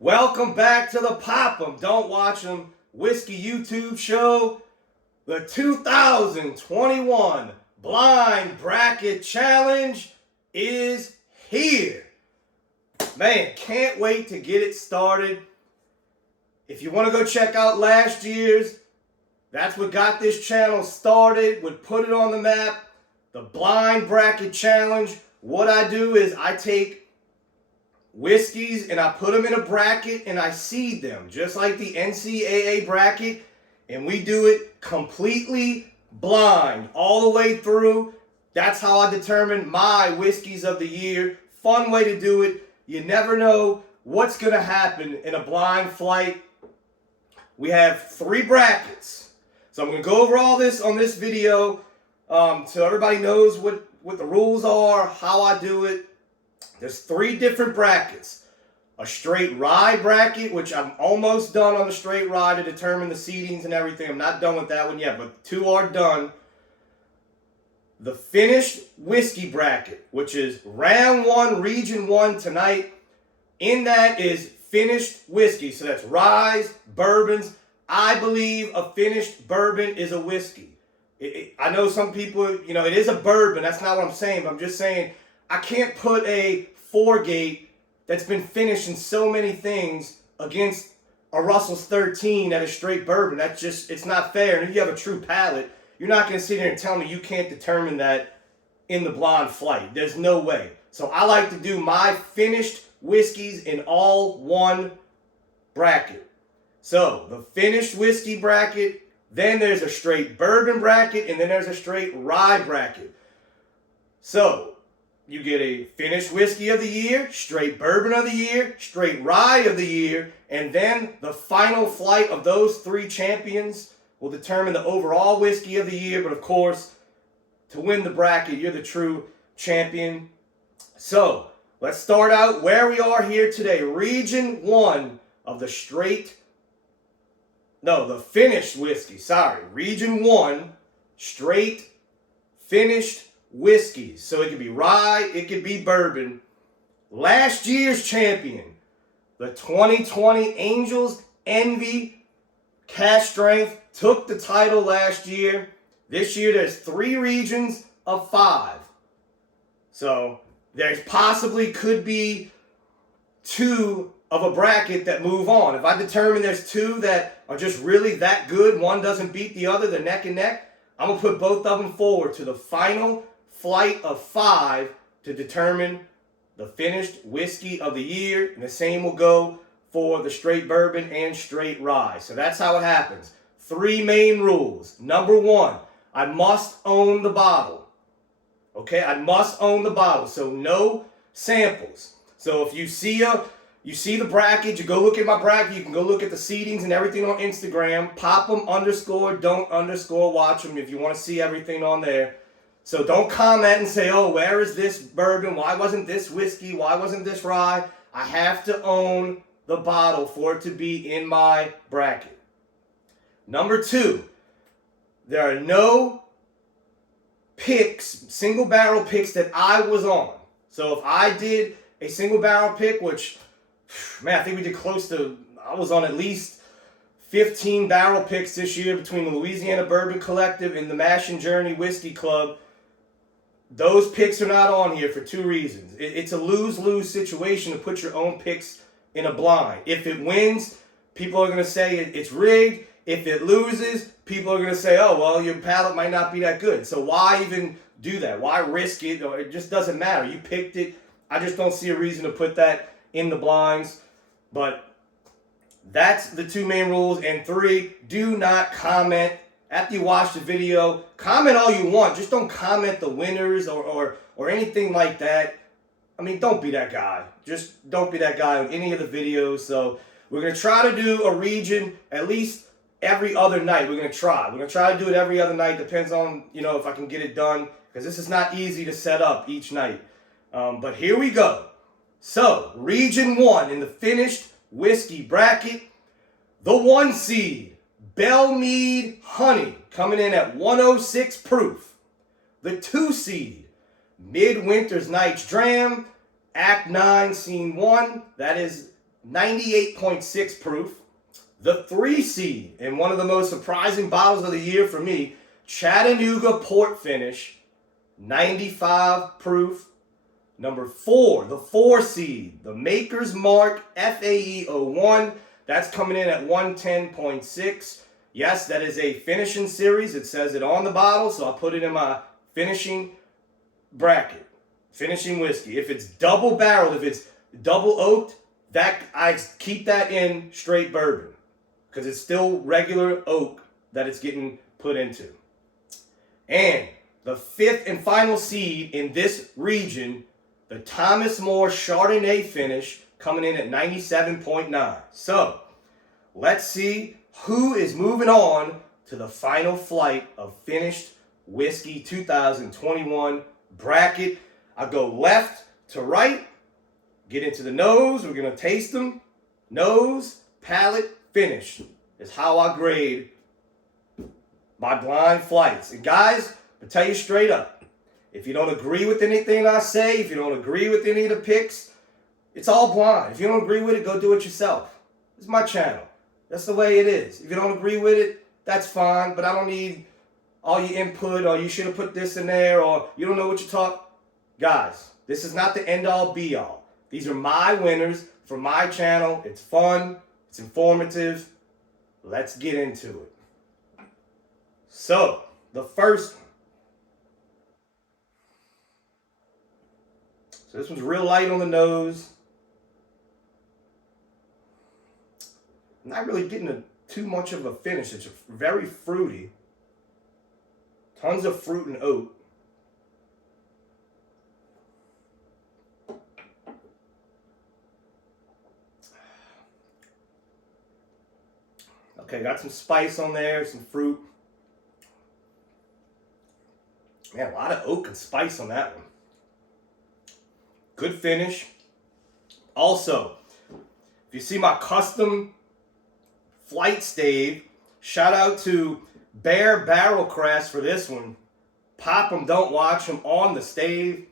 Welcome back to the Pop 'em, Don't Watch 'em Whiskey YouTube show. The 2021 Blind Bracket Challenge is here. Man, can't wait to get it started. If you want to go check out last year's, that's what got this channel started, what put it on the map, the Blind Bracket Challenge. What I do is I take whiskeys and I put them in a bracket and I seed them just like the NCAA bracket, and we do it completely blind all the way through. That's how I determine my whiskeys of the year. Fun way to do it. You never know what's gonna happen in a blind flight. We have 3 brackets, so I'm gonna go over all this on this video so everybody knows what the rules are, how I do it. There's 3 different brackets. A straight rye bracket, which I'm almost done on the straight rye to determine the seedings and everything. I'm not done with that one yet, but 2 are done. The finished whiskey bracket, which is round 1, region 1 tonight. In that is finished whiskey. So that's ryes, bourbons. I believe a finished bourbon is a whiskey. I know some people, it is a bourbon. That's not what I'm saying, but I'm just saying I can't put a 4-gate that's been finished in so many things against a Russell's 13 that is straight bourbon. That's just, it's not fair. And if you have a true palate, you're not going to sit here and tell me you can't determine that in the blind flight. There's no way. So I like to do my finished whiskeys in all one bracket. So the finished whiskey bracket, then there's a straight bourbon bracket, and then there's a straight rye bracket. So you get a finished whiskey of the year, straight bourbon of the year, straight rye of the year, and then the final flight of those 3 champions will determine the overall whiskey of the year. But of course, to win the bracket, you're the true champion. So let's start out where we are here today. Region 1 of the the finished whiskey. Region 1, straight finished whiskeys. So it could be rye, it could be bourbon. Last year's champion, the 2020 Angels Envy Cash Strength, took the title last year. This year there's 3 regions of 5. So there's possibly could be 2 of a bracket that move on. If I determine there's 2 that are just really that good, one doesn't beat the other, they're neck and neck, I'm going to put both of them forward to the final flight of 5 to determine the finished whiskey of the year. And the same will go for the straight bourbon and straight rye. So that's how it happens. 3 main rules. Number 1, I must own the bottle. Okay, I must own the bottle. So no samples. So if you see the bracket, you go look at my bracket, you can go look at the seedings and everything on Instagram. Pop 'em _ watch them if you want to see everything on there. So don't comment and say, oh, where is this bourbon? Why wasn't this whiskey? Why wasn't this rye? I have to own the bottle for it to be in my bracket. Number 2, there are no picks, single barrel picks that I was on. So if I did a single barrel pick, which, man, I think we did I was on at least 15 barrel picks this year between the Louisiana Bourbon Collective and the Mash and Journey Whiskey Club. Those picks are not on here for 2 reasons. It's a lose-lose situation to put your own picks in a blind. If it wins, people are going to say it's rigged. If it loses, people are going to say, oh, well, your palate might not be that good. So why even do that? Why risk it? Or it just doesn't matter. You picked it. I just don't see a reason to put that in the blinds. But that's the 2 main rules. And 3, do not comment. After you watch the video, comment all you want. Just don't comment the winners or anything like that. I mean, don't be that guy. Just don't be that guy on any of the videos. So we're going to try to do a region at least every other night. We're going to try. We're going to try to do it every other night. Depends on, if I can get it done. Because this is not easy to set up each night. But here we go. So, region 1 in the finished whiskey bracket. The 1 seed. Belle Meade Honey, coming in at 106 proof. The 2 seed, Midwinter's Night's Dram, Act 9, Scene 1. That is 98.6 proof. The 3 seed, and one of the most surprising bottles of the year for me, Chattanooga port finish, 95 proof. Number 4, the 4 seed, the Maker's Mark FAE 01. That's coming in at 110.6. Yes, that is a finishing series. It says it on the bottle, so I put it in my finishing bracket. Finishing whiskey. If it's double barreled, if it's double oaked, that I keep that in straight bourbon because it's still regular oak that it's getting put into. And the 5th and final seed in this region, the Thomas Moore Chardonnay finish, coming in at 97.9. So, let's see who is moving on to the final flight of finished whiskey 2021 bracket. I go left to right, get into the nose. We're going to taste them. Nose, palate, finish is how I grade my blind flights. And guys, I'll tell you straight up, if you don't agree with anything I say, if you don't agree with any of the picks, it's all blind. If you don't agree with it, go do it yourself. It's my channel. That's the way it is. If you don't agree with it, that's fine, but I don't need all your input, or you should have put this in there, or you don't know what you're talking. Guys, this is not the end-all, be-all. These are my winners for my channel. It's fun. It's informative. Let's get into it. So, the first one. So this one's real light on the nose. Not really getting too much of a finish. It's very fruity. Tons of fruit and oat. Okay, got some spice on there, some fruit. Man, a lot of oak and spice on that one. Good finish. Also, if you see my custom flight stave, shout out to Bear Barrel Crest for this one. Pop 'em, don't watch 'em on the stave.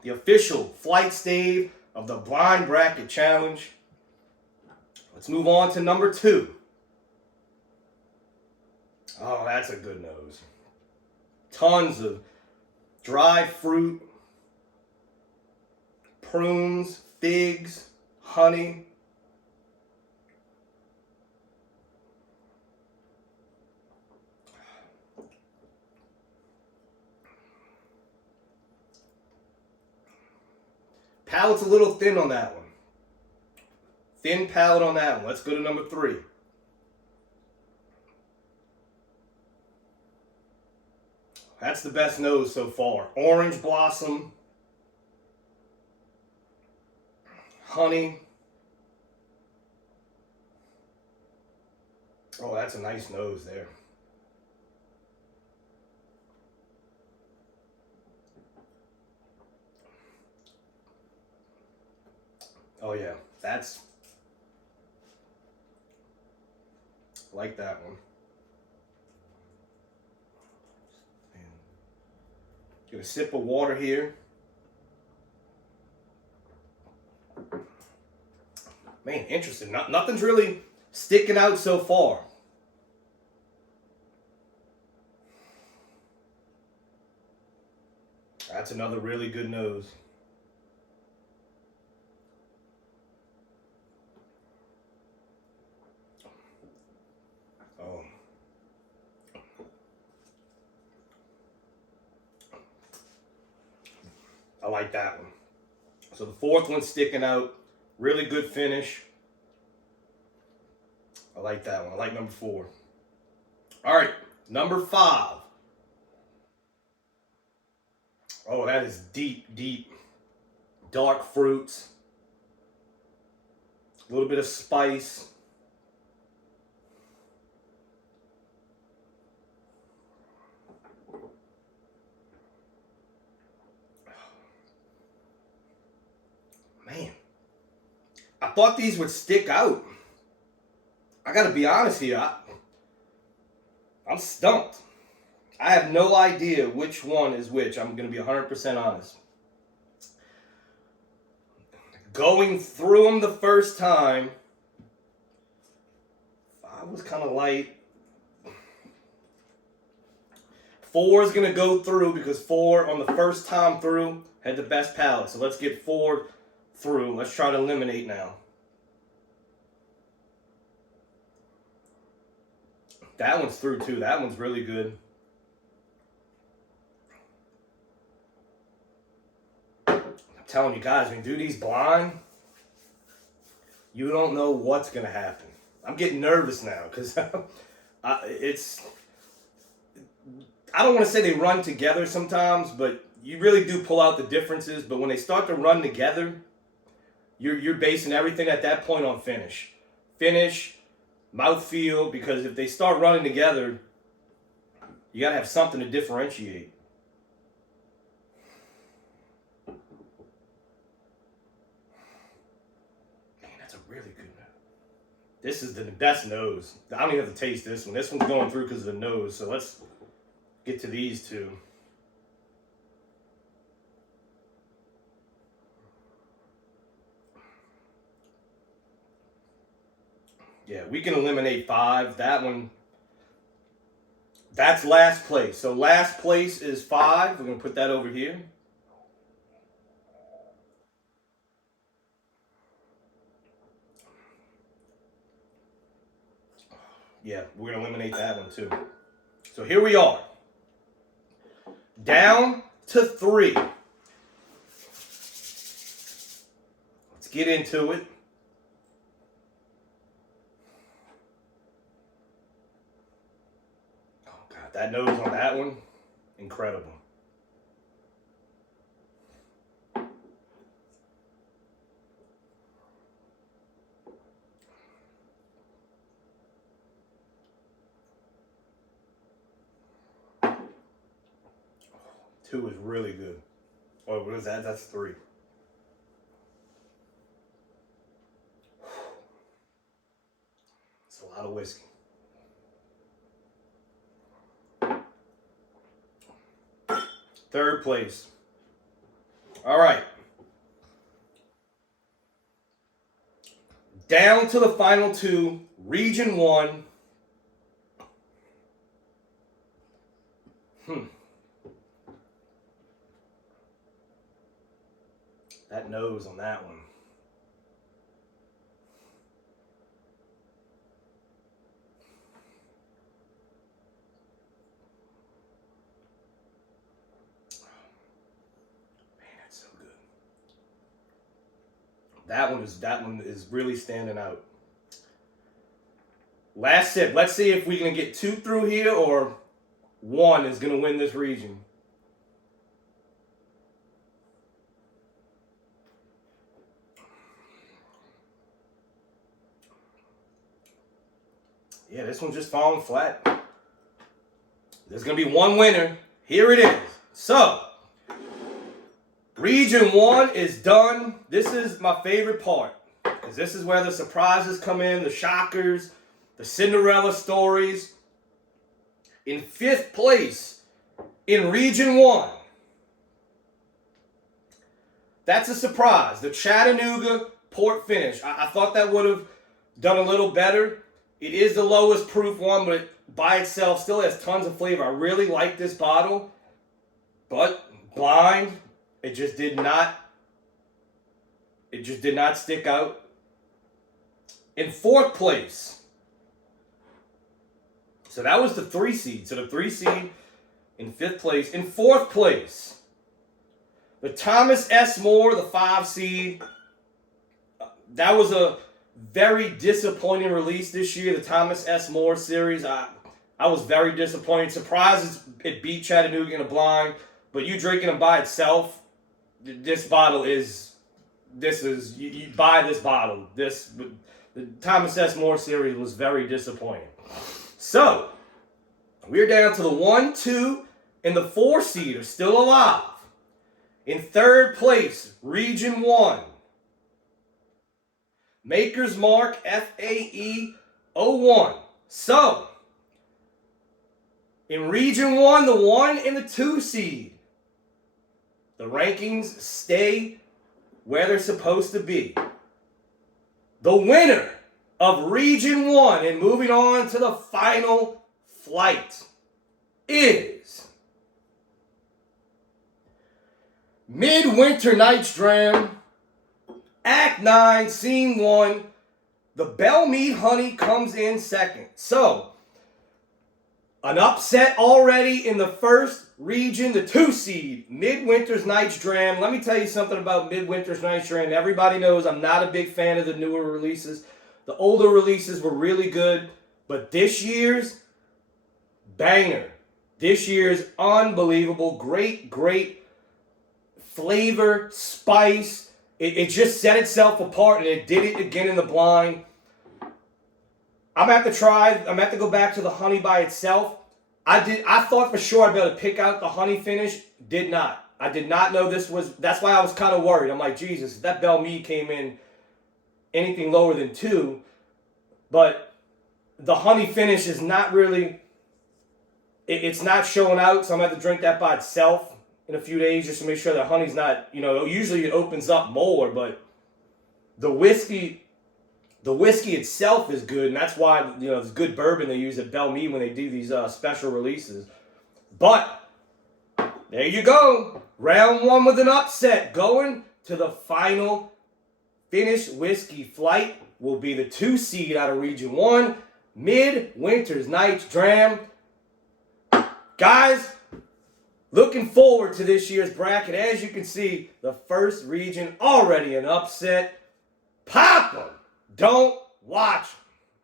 The official flight stave of the Blind Bracket Challenge. Let's move on to number 2. Oh, that's a good nose. Tons of dried fruit, prunes, figs, honey. Palate's a little thin on that one. Thin palate on that one. Let's go to number 3. That's the best nose so far. Orange blossom, honey. Oh, that's a nice nose there. Oh yeah, I like that one. Get a sip of water here. Man, interesting. Nothing's really sticking out so far. That's another really good nose. Oh. I like that one. So the 4th one's sticking out. Really good finish. I like that one. I like number 4. All right, number 5. Oh, that is deep, deep, dark fruits. A little bit of spice. Man, I thought these would stick out. I gotta be honest here. I'm stumped. I have no idea which one is which. I'm gonna be 100% honest. Going through them the first time, 5 was kind of light. 4 is going to go through because 4 on the first time through had the best palate. So let's get 4 through. Let's try to eliminate now. That one's through too. That one's really good. I'm telling you guys, when you do these blind, you don't know what's going to happen. I'm getting nervous now because it's... I don't want to say they run together sometimes, but you really do pull out the differences. But when they start to run together, you're basing everything at that point on finish. Finish, mouthfeel, because if they start running together, you got to have something to differentiate. Man, that's a really good nose. This is the best nose. I don't even have to taste this one. This one's going through because of the nose. So let's get to these two. Yeah, we can eliminate 5. That one, that's last place. So last place is 5. We're going to put that over here. Yeah, we're going to eliminate that one too. So here we are. Down to 3. Let's get into it. Oh God, that nose on that one, incredible. Two is really good. Oh, what is that? That's 3. It's a lot of whiskey. Third place. All right. Down to the final 2. Region 1. That nose on that one. Man, that's so good. That one is really standing out. Last sip. Let's see if we can get 2 through here or 1 is going to win this region. Yeah, this one's just falling flat. There's going to be 1 winner. Here it is. So, Region 1 is done. This is my favorite part, because this is where the surprises come in, the shockers, the Cinderella stories. In 5th place in Region 1. That's a surprise. The Chattanooga port finish. I thought that would have done a little better. It is the lowest proof one, but by itself still has tons of flavor. I really like this bottle, but blind, it just did not stick out. In 4th place, so that was the 3 seed. So the 3 seed in 5th place. In 4th place, the Thomas S. Moore, the 5 seed. That was a very disappointing release this year, the Thomas S. Moore series. I was very disappointed. Surprised it beat Chattanooga in a blind, but you drinking it by itself, this bottle is, you buy this bottle. The Thomas S. Moore series was very disappointing. So, we're down to the 1, 2, and the 4 seed are still alive. In 3rd place, Region 1. Maker's Mark FAE 01. So, in Region 1, the 1 and the 2 seed, the rankings stay where they're supposed to be. The winner of Region 1 and moving on to the final flight is Midwinter Night's Dram, Act 9, Scene 1. The Belle Meade Honey comes in second. So, an upset already in the first region, the 2 seed, Midwinter's Night's Dram. Let me tell you something about Midwinter's Night's Dram. Everybody knows I'm not a big fan of the newer releases. The older releases were really good, but this year's banger. This year's unbelievable. Great, great flavor, spice. It just set itself apart, and it did it again in the blind. I'm going to have to go back to the honey by itself. I thought for sure I'd be able to pick out the honey finish. Did not. I did not know this was, that's why I was kind of worried. I'm like, Jesus, if that Belle Meade came in anything lower than 2, but the honey finish is not really, it's not showing out, so I'm going to have to drink that by itself in a few days just to make sure the honey's not, usually it opens up more, but the whiskey itself is good, and that's why, it's good bourbon they use at Belle Meade when they do these special releases. But there you go. Round 1 with an upset. Going to the final finished whiskey flight will be the 2 seed out of Region 1, Midwinter's Night's Dram. Guys, looking forward to this year's bracket. As you can see, the first region already an upset. Pop 'em. Don't watch